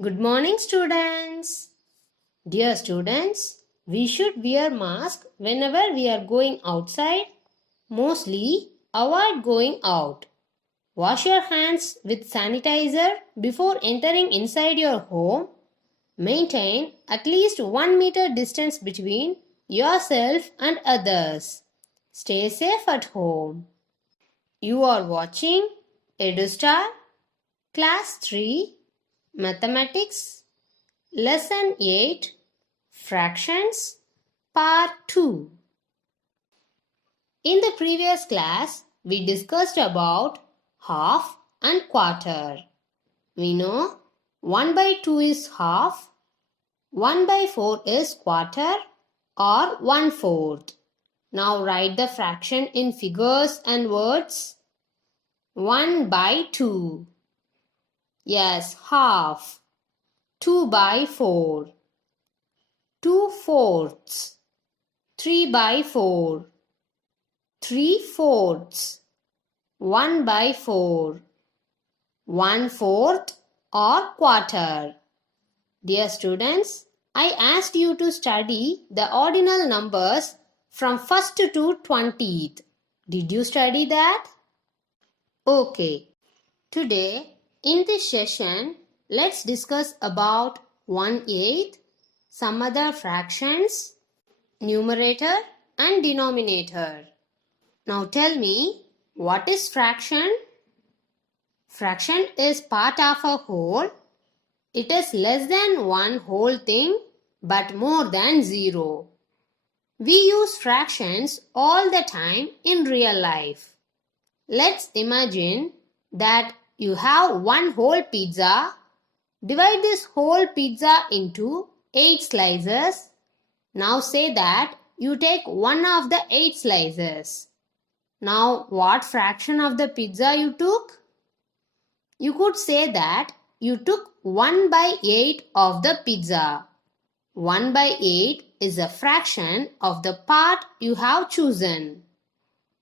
Good morning, students. Dear students, we should wear mask whenever we are going outside. Mostly avoid going out. Wash your hands with sanitizer before entering inside your home. Maintain at least 1 meter distance between yourself and others. Stay safe at home. You are watching EduStar Class 3 Mathematics Lesson 8 Fractions Part 2. In the previous class, we discussed about half and quarter. We know 1 by 2 is half, 1 by 4 is quarter or 1/4. Now write the fraction in figures and words. 1 by 2. Yes, half. 2 by 4. 2/4. 3 by 4. 3/4. 1 by 4. 1/4 or quarter. Dear students, I asked you to study the ordinal numbers from 1st to 20th. Did you study that? Okay. Today, in this session, let's discuss about 1/8, some other fractions, numerator and denominator. Now tell me, what is fraction? Fraction is part of a whole. It is less than one whole thing but more than 0. We use fractions all the time in real life. Let's imagine that you have one whole pizza. Divide this whole pizza into 8 slices. Now say that you take one of the 8 slices. Now what fraction of the pizza you took? You could say that you took 1 by 8 of the pizza. 1 by 8 is a fraction of the part you have chosen.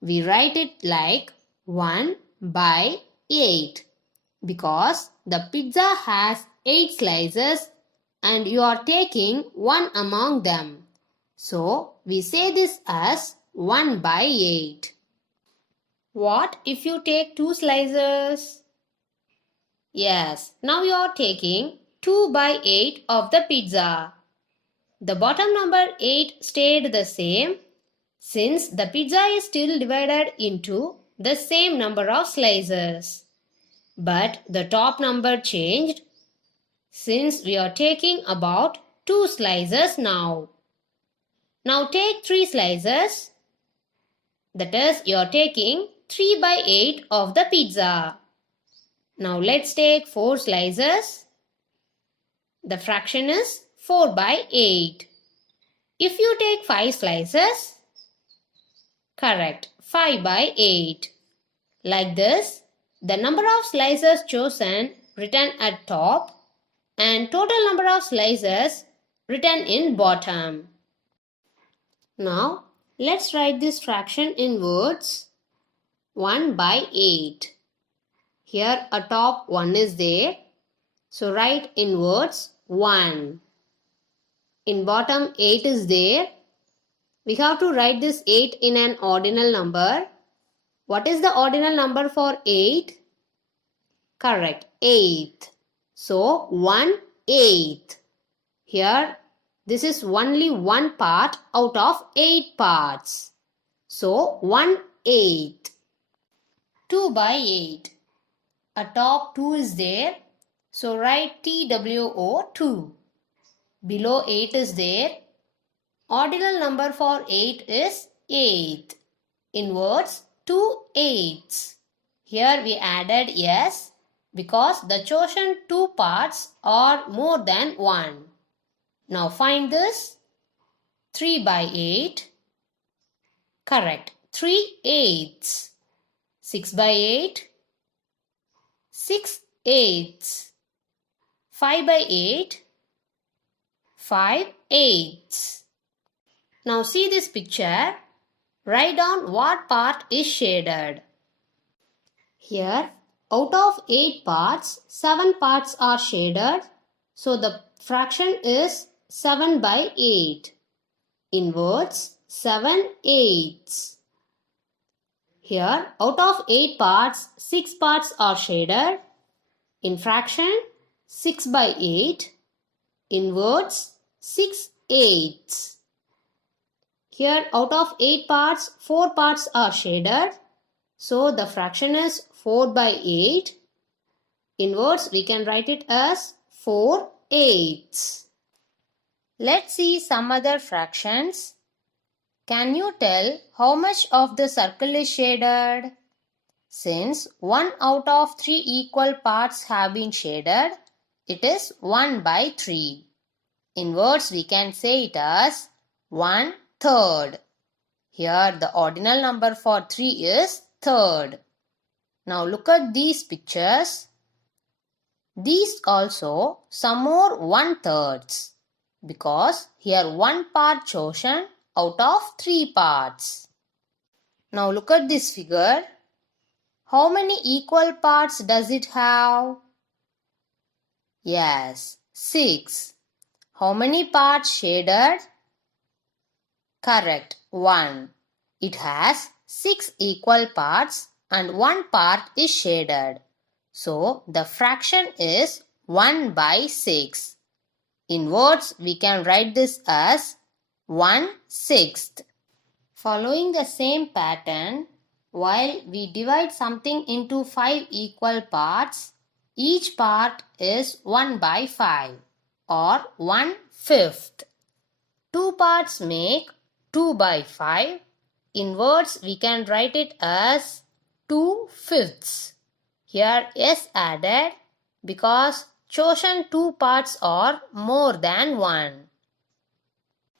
We write it like 1 by 8 because the pizza has 8 slices and you are taking one among them. So we say this as 1 by 8. What if you take 2 slices? Yes, now you are taking 2 by 8 of the pizza. The bottom number 8 stayed the same since the pizza is still divided into the same number of slices. But the top number changed since we are taking about 2 slices now. Now take 3 slices. That is, you are taking 3 by 8 of the pizza. Now let's take 4 slices. The fraction is 4 by 8. If you take 5 slices, correct, 5 by 8. Like this, the number of slices chosen written at top and total number of slices written in bottom. Now, let's write this fraction in words. 1 by 8. Here a top 1 is there. So write in words 1. In bottom 8 is there. We have to write this 8 in an ordinal number. What is the ordinal number for 8? Correct, 8th. So 1/8. Here this is only one part out of 8 parts. So 1/8. 2 by 8. A top 2 is there. So write TWO 2. Below 8 is there. Ordinal number for 8 is 8th. In words, 2/8. Here we added yes because the chosen 2 parts are more than 1. Now find this. 3 by 8. Correct. 3/8. 6 by 8. 6/8. 5 by 8. 5/8. Now see this picture. Write down what part is shaded. Here, out of 8 parts, 7 parts are shaded So the fraction is 7 by 8. Inverse 7/8. Here, out of 8 parts, 6 parts are shaded. In fraction, 6 by 8. Inverse 6/8. Here, out of 8 parts, 4 parts are shaded. So the fraction is 4 by 8. Inverse, we can write it as 4/8. Let's see some other fractions. Can you tell how much of the circle is shaded? Since 1 out of 3 equal parts have been shaded, it is 1 by 3. In words, we can say it as 1/3. Here, the ordinal number for 3 is third. Now look at these pictures. These also some more 1/3 because here 1 part chosen out of 3 parts. Now look at this figure. How many equal parts does it have? Yes, 6. How many parts shaded? Correct, 1. It has 6 equal parts and 1 part is shaded. So the fraction is 1 by 6. In words, we can write this as 1/6. Following the same pattern, while we divide something into 5 equal parts, each part is 1 by 5 or 1/5. 2 parts make 2 by 5. In words, we can write it as 2/5. Here S added because chosen 2 parts are more than 1.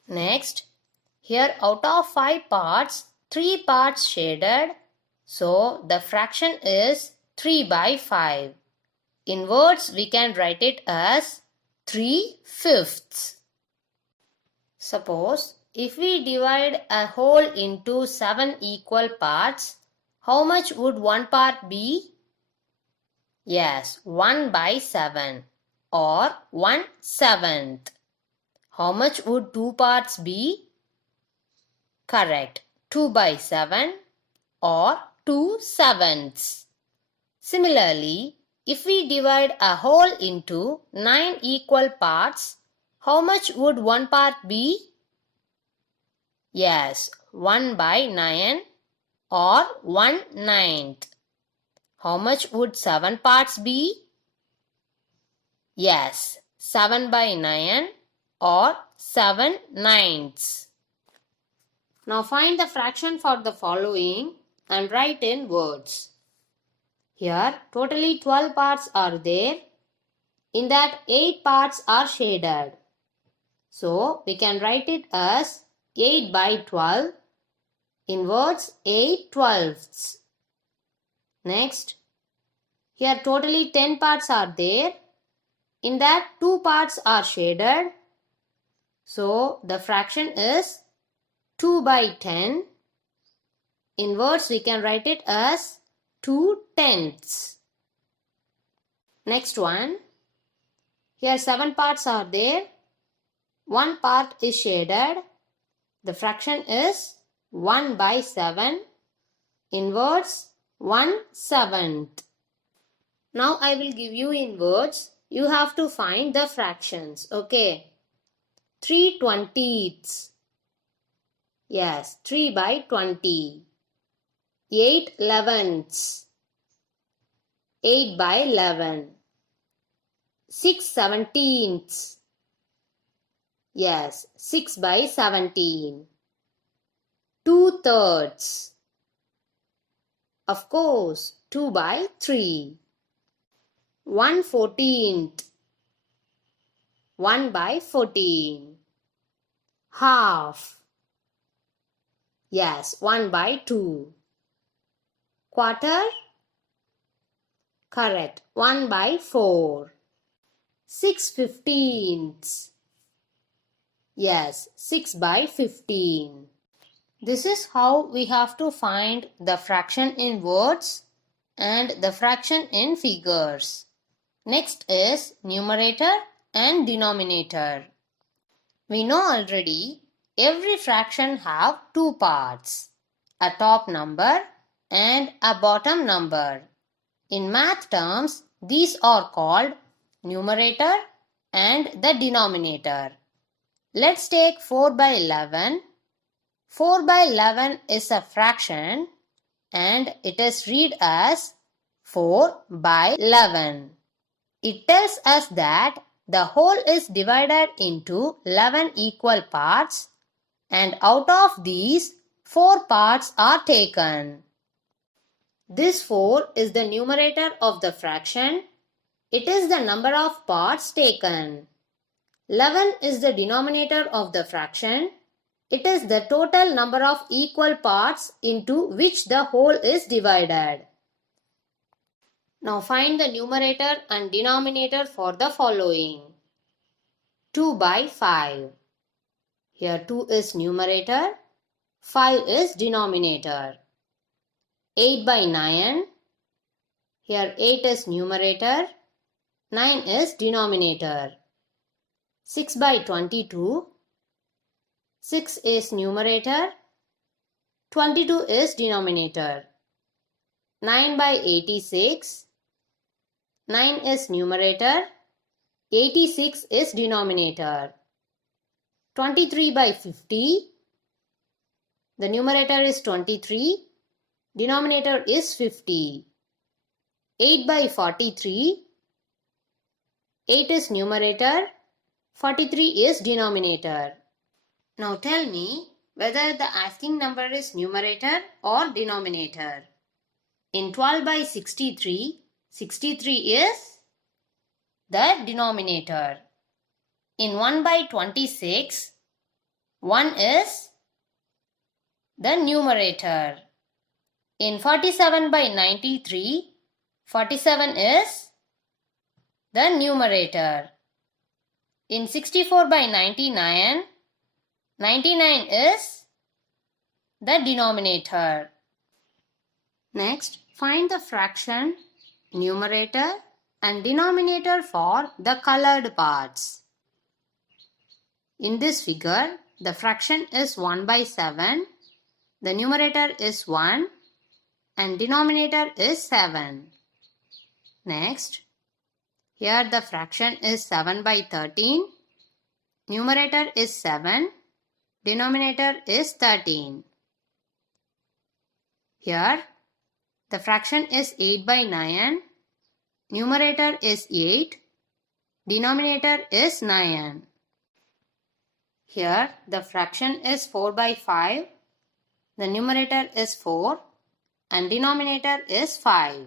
Next, here out of 5 parts, 3 parts shaded. So the fraction is 3 by 5. In words, we can write it as 3/5. Suppose if we divide a whole into 7 equal parts, how much would one part be? Yes, 1 by 7 or 1/7. How much would 2 parts be? Correct, 2 by 7 or 2/7. Similarly, if we divide a whole into 9 equal parts, how much would one part be? Yes, 1 by 9 or 1/9. How much would 7 parts be? Yes, 7 by 9 or 7/9. Now find the fraction for the following and write in words. Here, totally 12 parts are there. In that, 8 parts are shaded. So, we can write it as 8 by 12. In words, 8/12. Next, here totally 10 parts are there. In that, 2 parts are shaded. So, the fraction is 2 by 10. In words, we can write it as 2/10. Next one. Here 7 parts are there. 1 part is shaded. The fraction is 1 by 7. In words, 1/7. Now I will give you in words. You have to find the fractions. Okay. 3/20. Yes, 3 by 20. 8/11. 8 by 11. 6/17. Yes, 6 by 17. 2/3. Of course, 2 by 3. 1/14. 1 by 14. Half. Yes, 1 by 2. Quarter. Correct, 1 by 4. 6/15. Yes, 6 by 15. This is how we have to find the fraction in words and the fraction in figures. Next is numerator and denominator. We know already every fraction have two parts, a top number and a bottom number. In math terms, these are called numerator and the denominator. Let's take 4 by 11. 4 by 11 is a fraction and it is read as 4 by 11. It tells us that the whole is divided into 11 equal parts and out of these 4 parts are taken. This 4 is the numerator of the fraction. It is the number of parts taken. 11 is the denominator of the fraction. It is the total number of equal parts into which the whole is divided. Now find the numerator and denominator for the following. 2 by 5. Here 2 is numerator, 5 is denominator. 8 by 9. Here 8 is numerator, 9 is denominator. 6 by 22. 6 is numerator, 22 is denominator. 9 by 86. 9 is numerator, 86 is denominator. 23 by 50. The numerator is 23, denominator is 50. 8 by 43. 8 is numerator, 43 is denominator. Now tell me whether the asking number is numerator or denominator. In 12 by 63, 63 is the denominator. In 1 by 26, 1 is the numerator. In 47 by 93, 47 is the numerator. In 64 by 99, 99 is the denominator. Next, find the fraction, numerator and denominator for the colored parts. In this figure, the fraction is 1 by 7, the numerator is 1 and denominator is 7. Next, here the fraction is 7 by 13, numerator is 7, denominator is 13. Here, the fraction is 8 by 9, numerator is 8, denominator is 9. Here, the fraction is 4 by 5, the numerator is 4 and denominator is 5.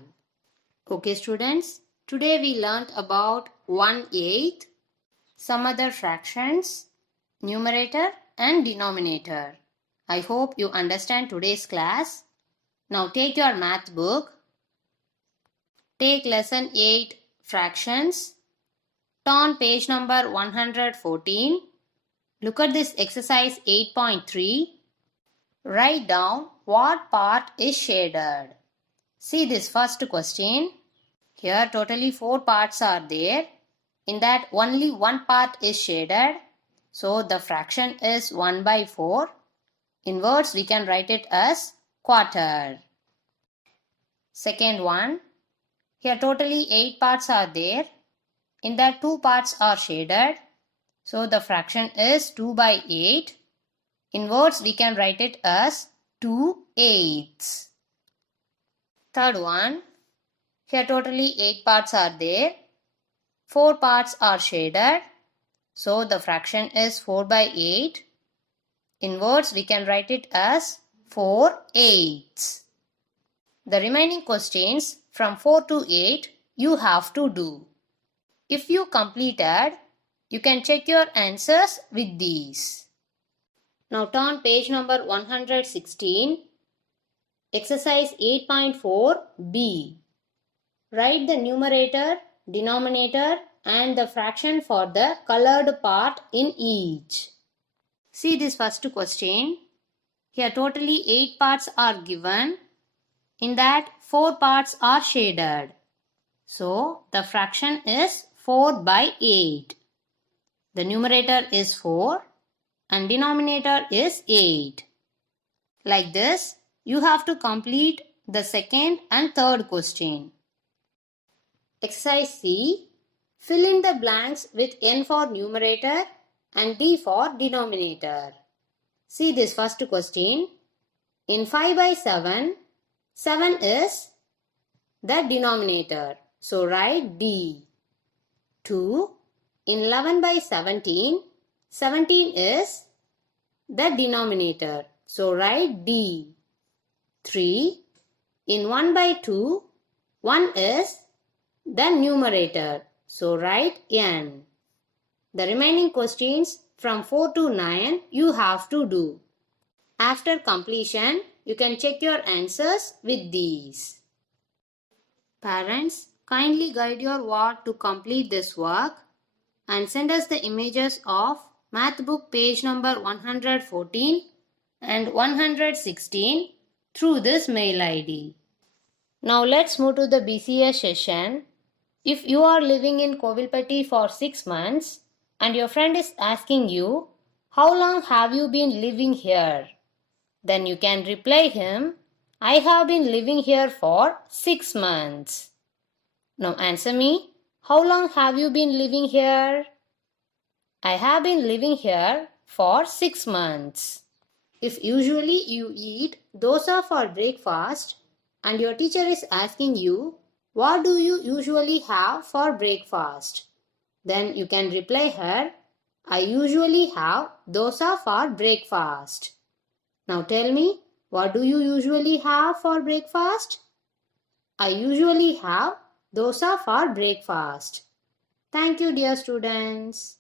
Okay students, today we learnt about 1/8, some other fractions, numerator and denominator. I hope you understand today's class. Now take your math book. Take lesson 8 fractions. Turn page number 114. Look at this exercise 8.3. Write down what part is shaded. See this first question. Here totally 4 parts are there. In that only one part is shaded. So the fraction is 1 by 4. In words we can write it as quarter. Second one. Here totally 8 parts are there. In that 2 parts are shaded. So the fraction is 2 by 8. In words we can write it as 2/8. Third one. Here totally 8 parts are there. 4 parts are shaded. So the fraction is 4 by 8. In words we can write it as 4/8. The remaining questions from 4 to 8 you have to do. If you completed, you can check your answers with these. Now turn page number 116. Exercise 8.4b. Write the numerator, denominator and the fraction for the colored part in each. See this first question. Here totally 8 parts are given. In that 4 parts are shaded. So the fraction is 4 by 8. The numerator is 4 and denominator is 8. Like this, you have to complete the second and third question. Exercise C. Fill in the blanks with N for numerator and D for denominator. See this first question. In 5 by 7, 7 is the denominator. So write D. 2. In 11 by 17, 17 is the denominator. So write D. 3. In 1 by 2, 1 is the numerator. So write N. The remaining questions from 4 to 9 you have to do. After completion, you can check your answers with these. Parents, kindly guide your ward to complete this work and send us the images of math book page number 114 and 116 through this mail ID. Now let's move to the BCS session. If you are living in Kovilpatti for 6 months and your friend is asking you, how long have you been living here? Then you can reply him, I have been living here for 6 months. Now answer me, how long have you been living here? I have been living here for 6 months. If usually you eat dosa for breakfast and your teacher is asking you, what do you usually have for breakfast? Then you can reply her, I usually have dosa for breakfast. Now tell me, what do you usually have for breakfast? I usually have dosa for breakfast. Thank you, dear students.